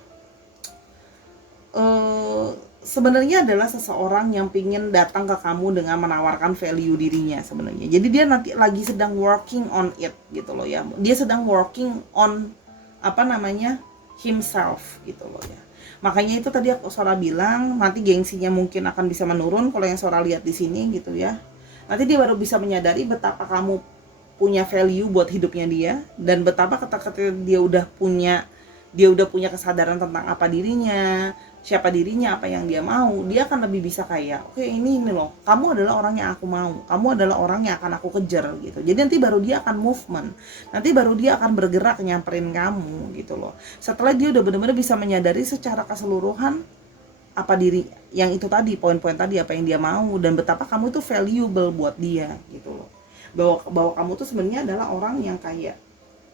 Sebenarnya adalah seseorang yang pingin datang ke kamu dengan menawarkan value dirinya sebenarnya. Jadi dia nanti lagi sedang working on it gitu loh ya. Dia sedang working on apa namanya himself gitu loh ya. Makanya itu tadi aku Sora bilang nanti gengsinya mungkin akan bisa menurun kalau yang Sora lihat di sini gitu ya. Nanti dia baru bisa menyadari betapa kamu punya value buat hidupnya dia, dan betapa ketika dia udah punya kesadaran tentang apa dirinya, siapa dirinya, apa yang dia mau, dia akan lebih bisa kayak, oke, ini loh, kamu adalah orang yang aku mau, kamu adalah orang yang akan aku kejar gitu. Jadi nanti baru dia akan movement, nanti baru dia akan bergerak nyamperin kamu gitu loh. Setelah dia udah benar-benar bisa menyadari secara keseluruhan apa diri yang itu tadi, poin-poin tadi apa yang dia mau, dan betapa kamu itu valuable buat dia gitu loh. Bahwa kamu tuh sebenarnya adalah orang yang kayak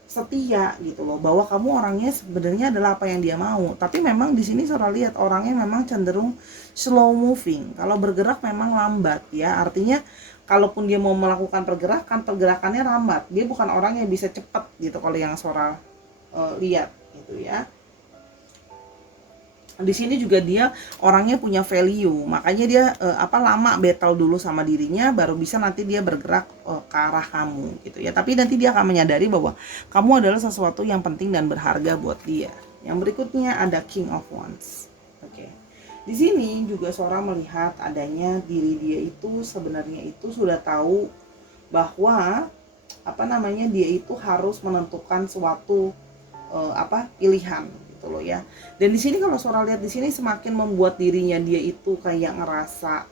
setia gitu loh, bahwa kamu orangnya sebenarnya adalah apa yang dia mau. Tapi memang di sini Sora lihat orangnya memang cenderung slow moving. Kalau bergerak memang lambat ya. Artinya kalaupun dia mau melakukan pergerakannya lambat. Dia bukan orang yang bisa cepat gitu kalau yang Sora lihat gitu ya. Di sini juga dia orangnya punya value, makanya dia lama battle dulu sama dirinya baru bisa nanti dia bergerak ke arah kamu gitu ya. Tapi nanti dia akan menyadari bahwa kamu adalah sesuatu yang penting dan berharga buat dia. Yang berikutnya ada King of Wands. Oke. Di sini juga Sora melihat adanya diri dia itu sebenarnya itu sudah tahu bahwa dia itu harus menentukan suatu pilihan gitu loh ya. Dan di sini kalau Sora lihat di sini semakin membuat dirinya dia itu kayak ngerasa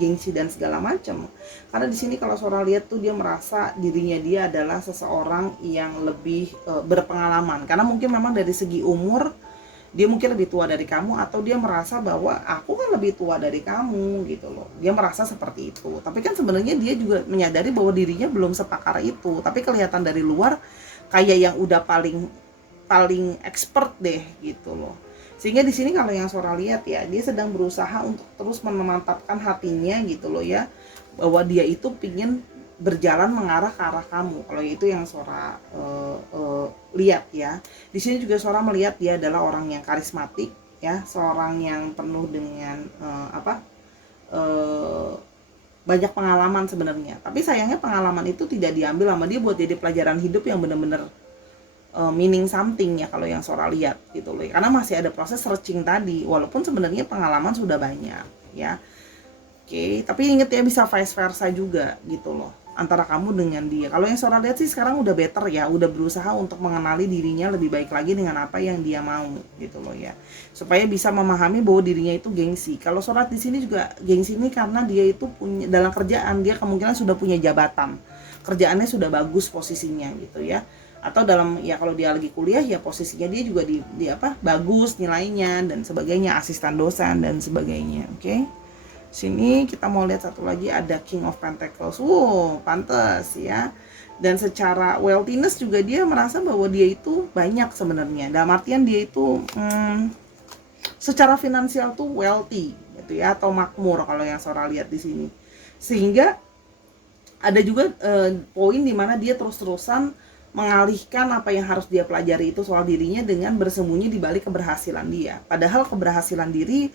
gengsi dan segala macam. Karena di sini kalau Sora lihat tuh dia merasa dirinya dia adalah seseorang yang lebih berpengalaman. Karena mungkin memang dari segi umur dia mungkin lebih tua dari kamu, atau dia merasa bahwa aku kan lebih tua dari kamu gitu loh. Dia merasa seperti itu. Tapi kan sebenarnya dia juga menyadari bahwa dirinya belum sepakar itu. Tapi kelihatan dari luar kayak yang udah paling expert deh gitu loh. Sehingga di sini kalau yang Sora lihat ya, dia sedang berusaha untuk terus memantapkan hatinya gitu loh ya, bahwa dia itu pingin berjalan mengarah ke arah kamu. Kalau itu yang Sora lihat ya. Di sini juga Sora melihat dia adalah orang yang karismatik ya, seorang yang penuh dengan banyak pengalaman sebenarnya. Tapi sayangnya pengalaman itu tidak diambil sama dia buat jadi pelajaran hidup yang benar-benar meaning something ya kalau yang Sora lihat gitu loh. Karena masih ada proses searching tadi, walaupun sebenarnya pengalaman sudah banyak ya. Oke, tapi inget ya bisa vice versa juga gitu loh antara kamu dengan dia. Kalau yang Sora lihat sih sekarang udah better ya, udah berusaha untuk mengenali dirinya lebih baik lagi dengan apa yang dia mau gitu loh ya. Supaya bisa memahami bahwa dirinya itu gengsi. Kalau Sora di sini juga gengsi ini karena dia itu punya dalam kerjaan, dia kemungkinan sudah punya jabatan. Kerjaannya sudah bagus posisinya gitu ya. Atau dalam ya kalau dia lagi kuliah ya posisinya dia juga di bagus nilainya dan sebagainya, asisten dosen dan sebagainya. Oke. Sini kita mau lihat satu lagi ada King of Pentacles. Pantes ya. Dan secara wealthiness juga dia merasa bahwa dia itu banyak sebenarnya. Dalam artian dia itu secara finansial tuh wealthy gitu ya, atau makmur kalau yang Sora lihat di sini. Sehingga ada juga poin di mana dia terus-terusan mengalihkan apa yang harus dia pelajari itu soal dirinya dengan bersembunyi di balik keberhasilan dia. Padahal keberhasilan diri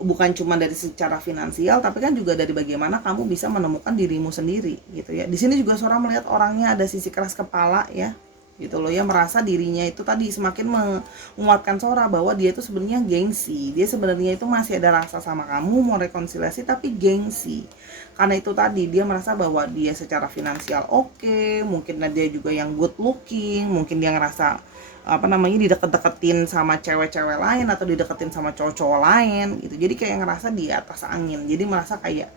bukan cuma dari secara finansial, tapi kan juga dari bagaimana kamu bisa menemukan dirimu sendiri gitu ya. Di sini juga Sora melihat orangnya ada sisi keras kepala ya. Gitu loh ya, merasa dirinya itu tadi semakin menguatkan Sora bahwa dia itu sebenarnya gengsi. Dia sebenarnya itu masih ada rasa sama kamu, mau rekonsiliasi tapi gengsi. Karena itu tadi dia merasa bahwa dia secara finansial oke, mungkin dia juga yang good looking, mungkin dia ngerasa dideket-deketin sama cewek-cewek lain atau dideketin sama cowok-cowok lain gitu. Jadi kayak ngerasa di atas angin. Jadi merasa kayak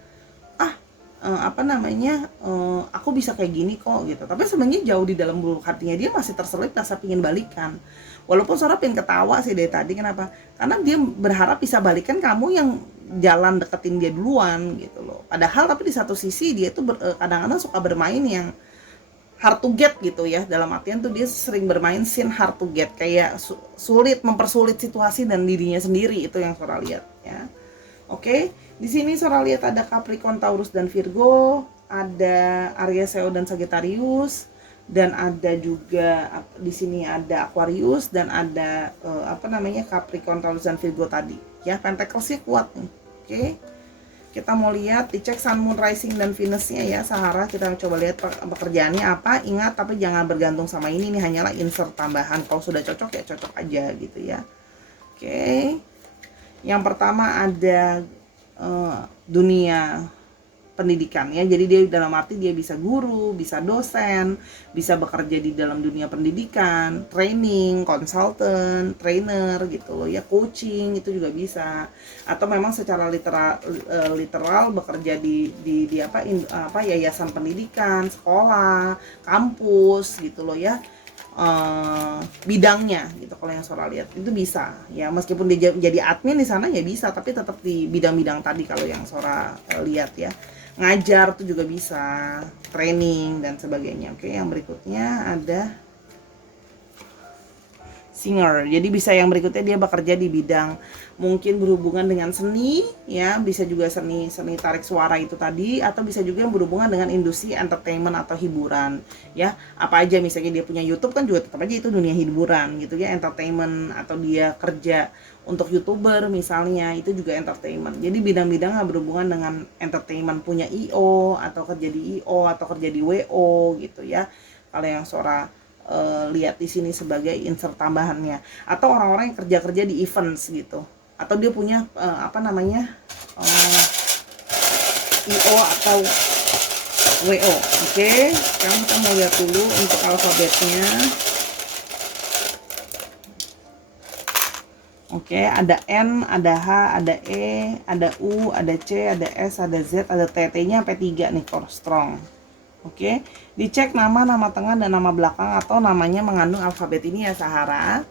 aku bisa kayak gini kok gitu. Tapi sebenarnya jauh di dalam lubuk hatinya dia masih terselip rasa pingin balikan. Walaupun Sora pengen ketawa sih dari tadi, kenapa? Karena dia berharap bisa balikan kamu yang jalan deketin dia duluan gitu loh. Padahal tapi di satu sisi dia tuh kadang-kadang suka bermain yang hard to get gitu ya, dalam artian tuh dia sering bermain scene hard to get, kayak sulit, mempersulit situasi dan dirinya sendiri, itu yang Sora lihat ya. Oke, di sini Sora lihat ada Capricorn, Taurus dan Virgo, ada Aries, Leo dan Sagittarius, dan ada juga di sini ada Aquarius dan ada Capricorn, Taurus dan Virgo tadi ya. Pentacles-nya kuat nih. Oke. Kita mau lihat, dicek Sun, Moon, Rising, dan Venus-nya ya, Sahara. Kita coba lihat pekerjaannya apa. Ingat, tapi jangan bergantung sama ini hanyalah insert tambahan. Kalau sudah cocok ya cocok aja gitu ya. Oke. Yang pertama ada dunia pendidikan ya. Jadi dia dalam arti dia bisa guru, bisa dosen, bisa bekerja di dalam dunia pendidikan, training, konsultan, trainer gitu loh ya, coaching itu juga bisa. Atau memang secara literal bekerja di yayasan pendidikan, sekolah, kampus gitu loh ya. Bidangnya gitu, kalau yang Sora lihat itu bisa ya, meskipun dia jadi admin di sana ya bisa, tapi tetap di bidang-bidang tadi kalau yang Sora lihat ya. Ngajar tuh juga bisa, training dan sebagainya. Oke, yang berikutnya ada singer. Jadi bisa yang berikutnya dia bekerja di bidang mungkin berhubungan dengan seni ya, bisa juga seni tarik suara itu tadi, atau bisa juga yang berhubungan dengan industri entertainment atau hiburan ya. Apa aja, misalnya dia punya YouTube kan juga tetap aja itu dunia hiburan gitu ya, entertainment, atau dia kerja untuk YouTuber misalnya, itu juga entertainment. Jadi bidang-bidang yang berhubungan dengan entertainment, punya IO atau kerja di IO atau kerja di WO gitu ya. Kalau yang Sora lihat di sini sebagai insert tambahannya, atau orang-orang yang kerja di events gitu, atau dia punya IO atau WO. Oke, sekarang kita mau lihat dulu untuk alfabetnya. Oke, ada N, ada H, ada E, ada U, ada C, ada S, ada Z, ada T. T-nya sampai 3 nih, core strong. Oke, dicek nama tengah dan nama belakang atau namanya mengandung alfabet ini ya, Sahara.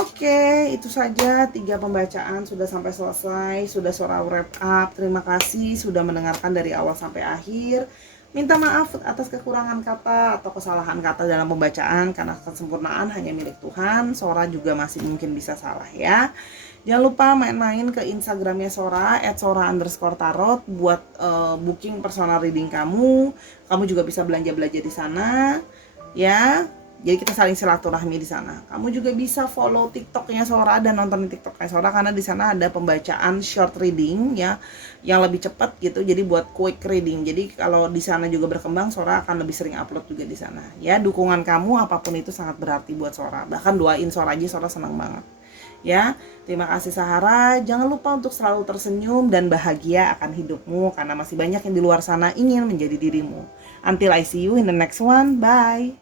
Oke, itu saja 3 pembacaan sudah sampai selesai, sudah Sora wrap up. Terima kasih sudah mendengarkan dari awal sampai akhir. Minta maaf atas kekurangan kata atau kesalahan kata dalam pembacaan, karena kesempurnaan hanya milik Tuhan. Sora juga masih mungkin bisa salah ya. Jangan lupa main-main ke Instagramnya Sora @sora_tarot buat booking personal reading kamu. Kamu juga bisa belanja di sana ya. Jadi kita saling silaturahmi di sana. Kamu juga bisa follow TikToknya Sora dan nonton TikToknya Sora, karena di sana ada pembacaan short reading ya, yang lebih cepat gitu. Jadi buat quick reading. Jadi kalau di sana juga berkembang, Sora akan lebih sering upload juga di sana. Ya, dukungan kamu apapun itu sangat berarti buat Sora. Bahkan doain Sora aja Sora senang banget. Ya, terima kasih Sahara. Jangan lupa untuk selalu tersenyum dan bahagia akan hidupmu, karena masih banyak yang di luar sana ingin menjadi dirimu. Until I see you in the next one. Bye.